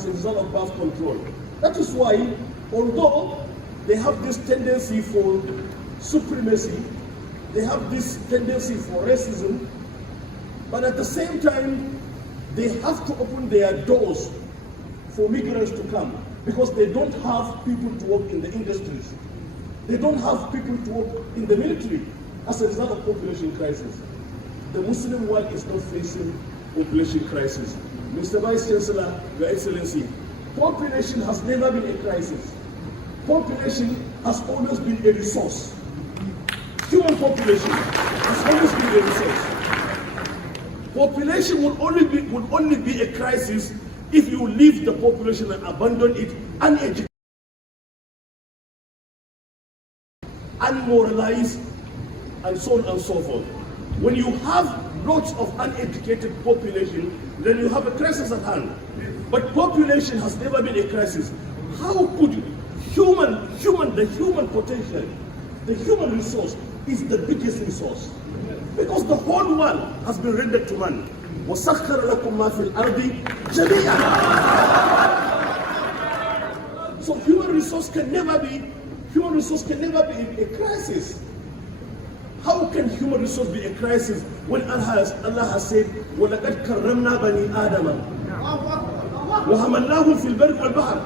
as a result of birth control. That is why, although they have this tendency for supremacy, they have this tendency for racism, but at the same time, they have to open their doors for migrants to come, because they don't have people to work in the industries. They don't have people to work in the military as a result of population crisis. The Muslim world is not facing population crisis. Mr. Vice Chancellor, Your Excellency, population has never been a crisis. Population has always been a resource. Human population has always been a resource. Population would only be a crisis if you leave the population and abandon it uneducated, unmoralized, and so on and so forth. When you have lots of uneducated population, then you have a crisis at hand. But population has never been a crisis. How could the human potential, the human resource is the biggest resource? Because the whole world has been rendered to man. وَسَخَّرَ لَكُم مَا فِي الْأَرْضِ جَمِيعًا. So human resource can never be a crisis. How can human resource be a crisis when Allah has said, وَلَقَدْ كَرَّمْنَا بَنِي آدَمَ وَحَمَلْنَاهُمْ فِي الْبَرِّ وَالْبَحْرِ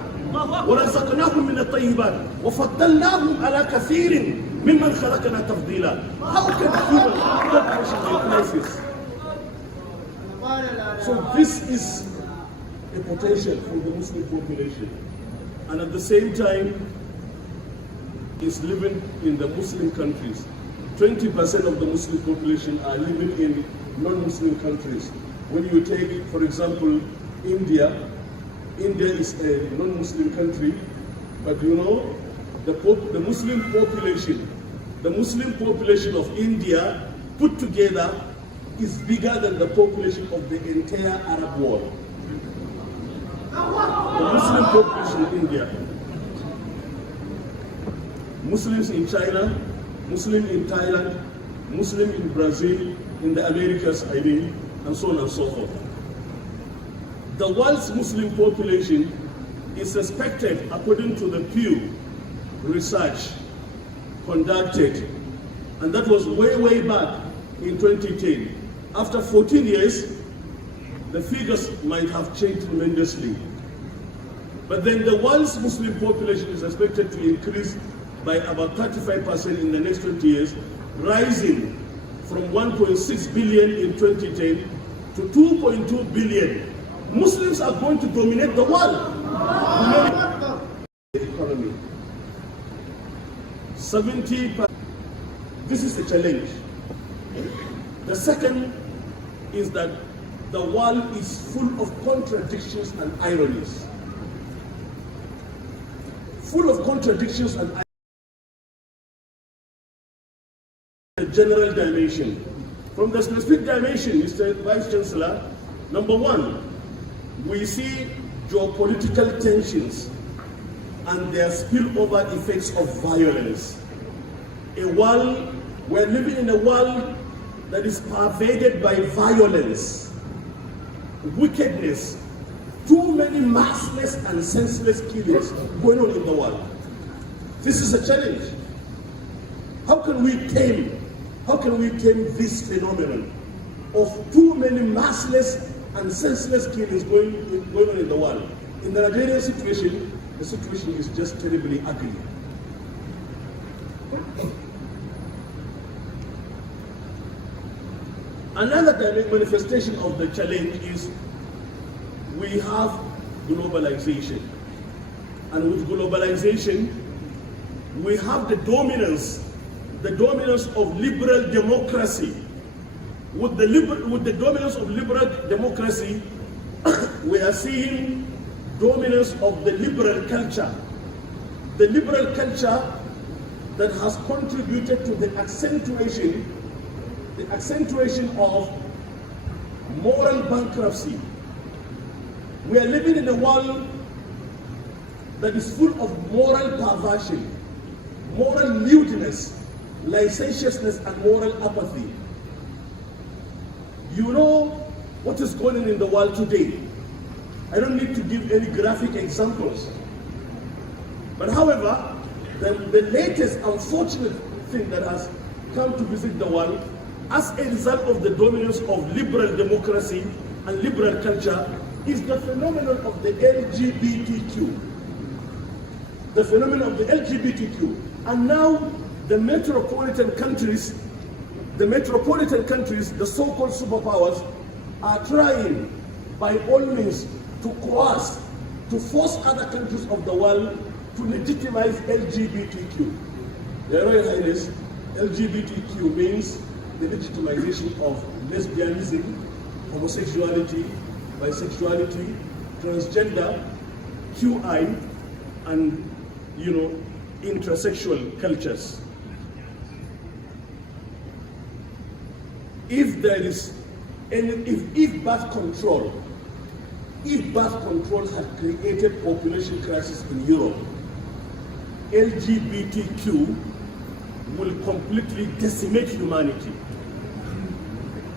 وَرَزَقْنَاهُم مِّنَ الطَّيِّبَاتِ وَفَضَّلْنَاهُمْ عَلَى كَثِيرٍ مِّمَّنْ خَلَقْنَا تَفْضِيلًا. How can human population be a crisis? So this is a potential for the Muslim population, and at the same time is living in the Muslim countries. 20% of the Muslim population are living in non-Muslim countries. When you take, for example, India is a non-Muslim country, but you know, the Muslim population of India put together is bigger than the population of the entire Arab world. The Muslim population in India, Muslims in China, Muslim in Thailand, Muslim in Brazil, in the Americas, and so on and so forth. The world's Muslim population is expected, according to the Pew research conducted, and that was way back in 2010. After 14 years, the figures might have changed tremendously. But then the world's Muslim population is expected to increase by about 35% in the next 20 years, rising from 1.6 billion in 2010 to 2.2 billion. Muslims are going to dominate the world. Economy. 70%. This is a challenge. The second is that the world is full of contradictions and ironies. Full of contradictions and ironies. The general dimension. From the specific dimension, Mr. Vice Chancellor, number one, we see geopolitical tensions and their spillover effects of violence. We're living in a world that is pervaded by violence, wickedness, too many massless and senseless killings going on in the world. This is a challenge. How can we tame this phenomenon of too many massless and senseless killings going on in the world? In the Nigerian situation, the situation is just terribly ugly. Another manifestation of the challenge is we have globalization. And with globalization, we have the dominance of liberal democracy. With the dominance of liberal democracy, we are seeing dominance of the liberal culture. The liberal culture that has contributed to the accentuation of moral bankruptcy. We are living in a world that is full of moral perversion, moral lewdness, licentiousness, and moral apathy. You know what is going on in the world today. I don't need to give any graphic examples. But however, the latest unfortunate thing that has come to visit the world as a result of the dominance of liberal democracy and liberal culture is the phenomenon of the LGBTQ. The phenomenon of the LGBTQ. And now the metropolitan countries, the so-called superpowers, are trying by all means to coerce, to force other countries of the world to legitimize LGBTQ. Your Royal Highness, LGBTQ means the legitimization of lesbianism, homosexuality, bisexuality, transgender, QI, and intersexual cultures. If there is if birth control had created population crisis in Europe, LGBTQ will completely decimate humanity.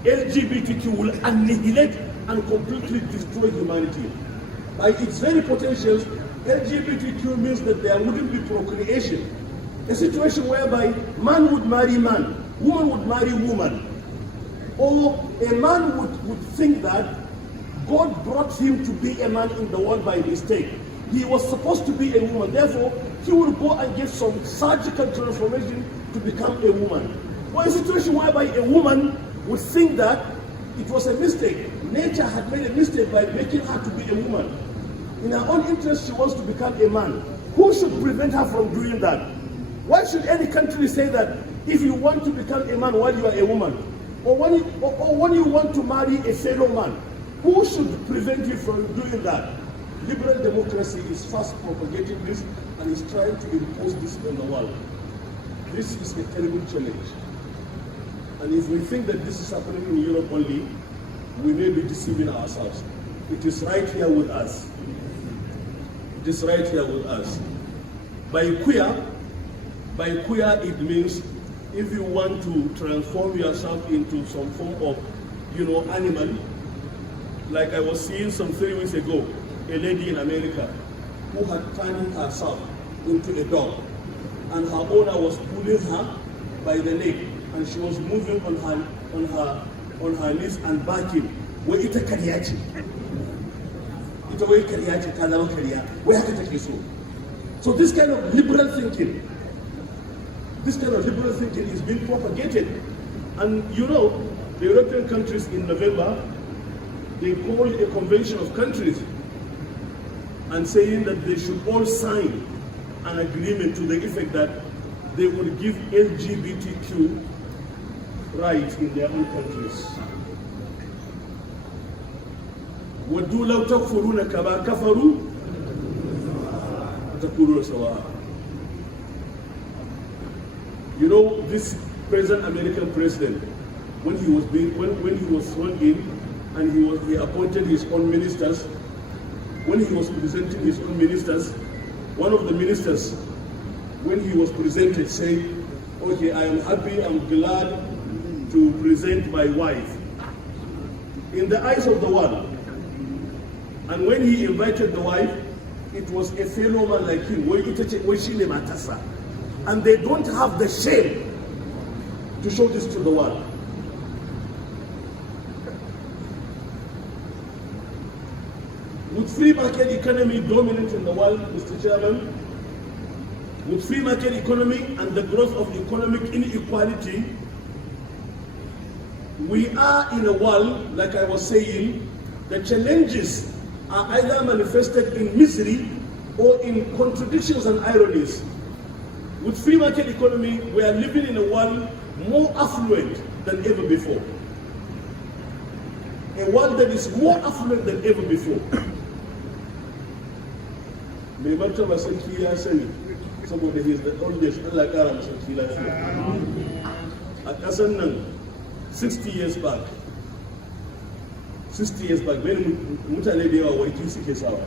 LGBTQ will annihilate and completely destroy humanity. By its very potentials, LGBTQ means that there wouldn't be procreation. A situation whereby man would marry man, woman would marry woman. Or a man would think that God brought him to be a man in the world by mistake. He was supposed to be a woman. Therefore, he would go and get some surgical transformation to become a woman. Or a situation whereby a woman would think that it was a mistake. Nature had made a mistake by making her to be a woman. In her own interest, she wants to become a man. Who should prevent her from doing that? Why should any country say that if you want to become a man while you are a woman, or when you want to marry a fellow man, who should prevent you from doing that? Liberal democracy is fast propagating this and is trying to impose this on the world. This is a terrible challenge. And if we think that this is happening in Europe only, we may be deceiving ourselves. It is right here with us. It is right here with us. By queer it means if you want to transform yourself into some form of, animal. Like I was seeing some 3 weeks ago, a lady in America who had turned herself into a dog, and her owner was pulling her by the neck, and she was moving on her knees and barking. Wai ita kariya ce. Ita wai kariya ce, ta zama kariya. Wai haka take so. So this kind of liberal thinking is being propagated. And the European countries in November, they called a convention of countries and saying that they should all sign an agreement to the effect that they will give LGBTQ rights in their own countries. وَدُّوا لَوْ تَكْفُرُونَ كَمَا كَفَرُوا وَتَكُونُونَ سَوَاءً. This present American president, when he was sworn in and he appointed his own ministers, when he was presenting his own ministers, one of the ministers, when he was presented, said, okay, I am happy, I'm glad to present my wife in the eyes of the world. And when he invited the wife, it was a fellow man like him. And they don't have the shame to show this to the world. With free market economy dominant in the world, Mr. Chairman, with free market economy and the growth of economic inequality, we are in a world, like I was saying, the challenges are either manifested in misery or in contradictions and ironies. With free market economy, we are living in a world more affluent than ever before. A world that is more affluent than ever before. Mai martaba sarki ya sani, saboda he is the oldest, Allah kara masa sarki lafiya. A ƙasar nan 60 years back, many mutane da yawa warki suke sawa.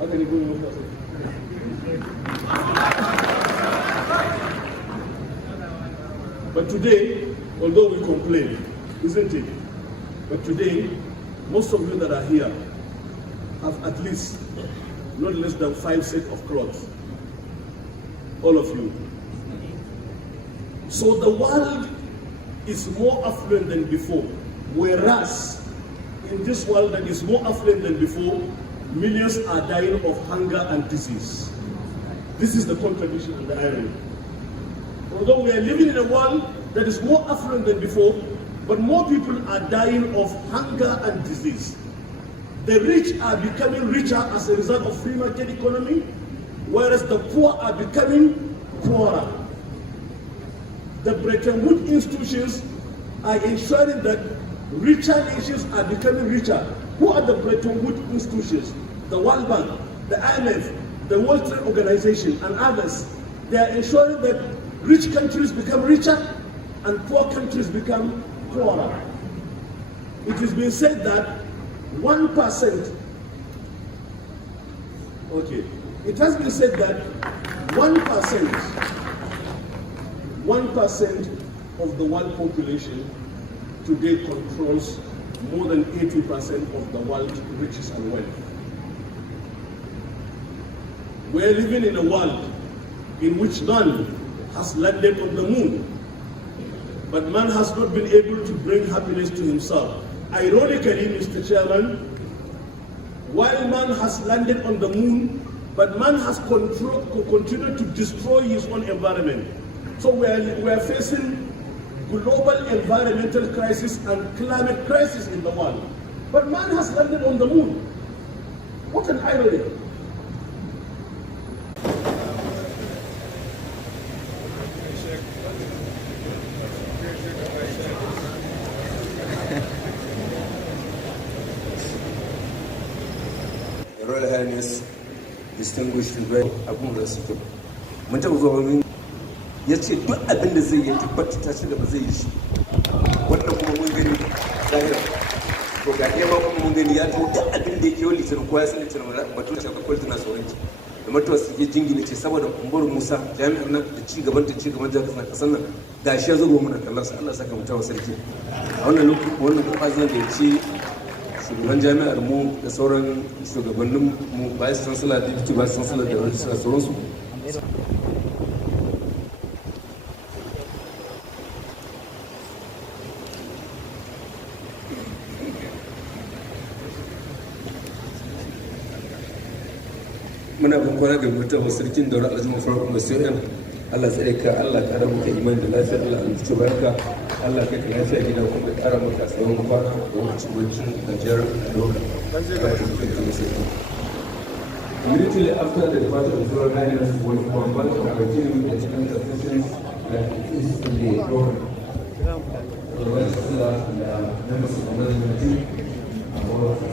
Haka ne kuma mutane. But today, although we complain, isn't it? But today, most of you that are here have at least not less than 5 sets of clothes. All of you. So the world is more affluent than before, whereas in this world that is more affluent than before, millions are dying of hunger and disease. This is the contradiction and the irony. Although we are living in a world that is more affluent than before, but more people are dying of hunger and disease. The rich are becoming richer as a result of free market economy, whereas the poor are becoming poorer. The Bretton Woods institutions are ensuring that richer nations are becoming richer. Who are the Bretton Woods institutions? The World Bank, the IMF, the World Trade Organization, and others. They are ensuring that rich countries become richer and poor countries become poorer. It has been said that 1%, okay, it has been said that 1% of the world population today controls more than 80% of the world's riches and wealth. We're living in a world in which man has landed on the moon, but man has not been able to bring happiness to himself. Ironically, Mr. Chairman, while man has landed on the moon, but man has continued to destroy his own environment. So we are facing global environmental crisis and climate crisis in the world. But man has landed on the moon. What an irony. Royal Highness, distinguished very Abu Rasito. Mun taɓa zuwa wani ya ce duk abin da zai yi tabbata ta da ba zai yi shi. Wannan kuma mun gani zahira. To ga ɗaya ma kuma mun gani ya to duk abin da yake wani litinin kowa ya san litinin batu da shafa kwalta na sauran ki. Da matuwa su ke jingina ce saboda kumbar Musa jami'ar nan da ci gaban jihar kasar nan gashi ya zo ga muna kallon sa Allah saka mutawa sarki. A wannan lokacin wannan kwazan da ya ci shugaban jami'ar mu da sauran shugabannin mu vice chancellor deputy vice chancellor da registrar sauransu muna bankwana ga mutum sarkin daura alhaji farko mai sayan Allah tsare ka Allah ƙara maka imani da lafiya Allah an ci barka Allah kai ka lafiya gida kuma ƙara maka tsawon kwana da wacce wancin Nijar Immediately after the departure of Royal Highness was combined to continue the defense assistance that is in the program. The Vice Chancellor and members of the management team and all of the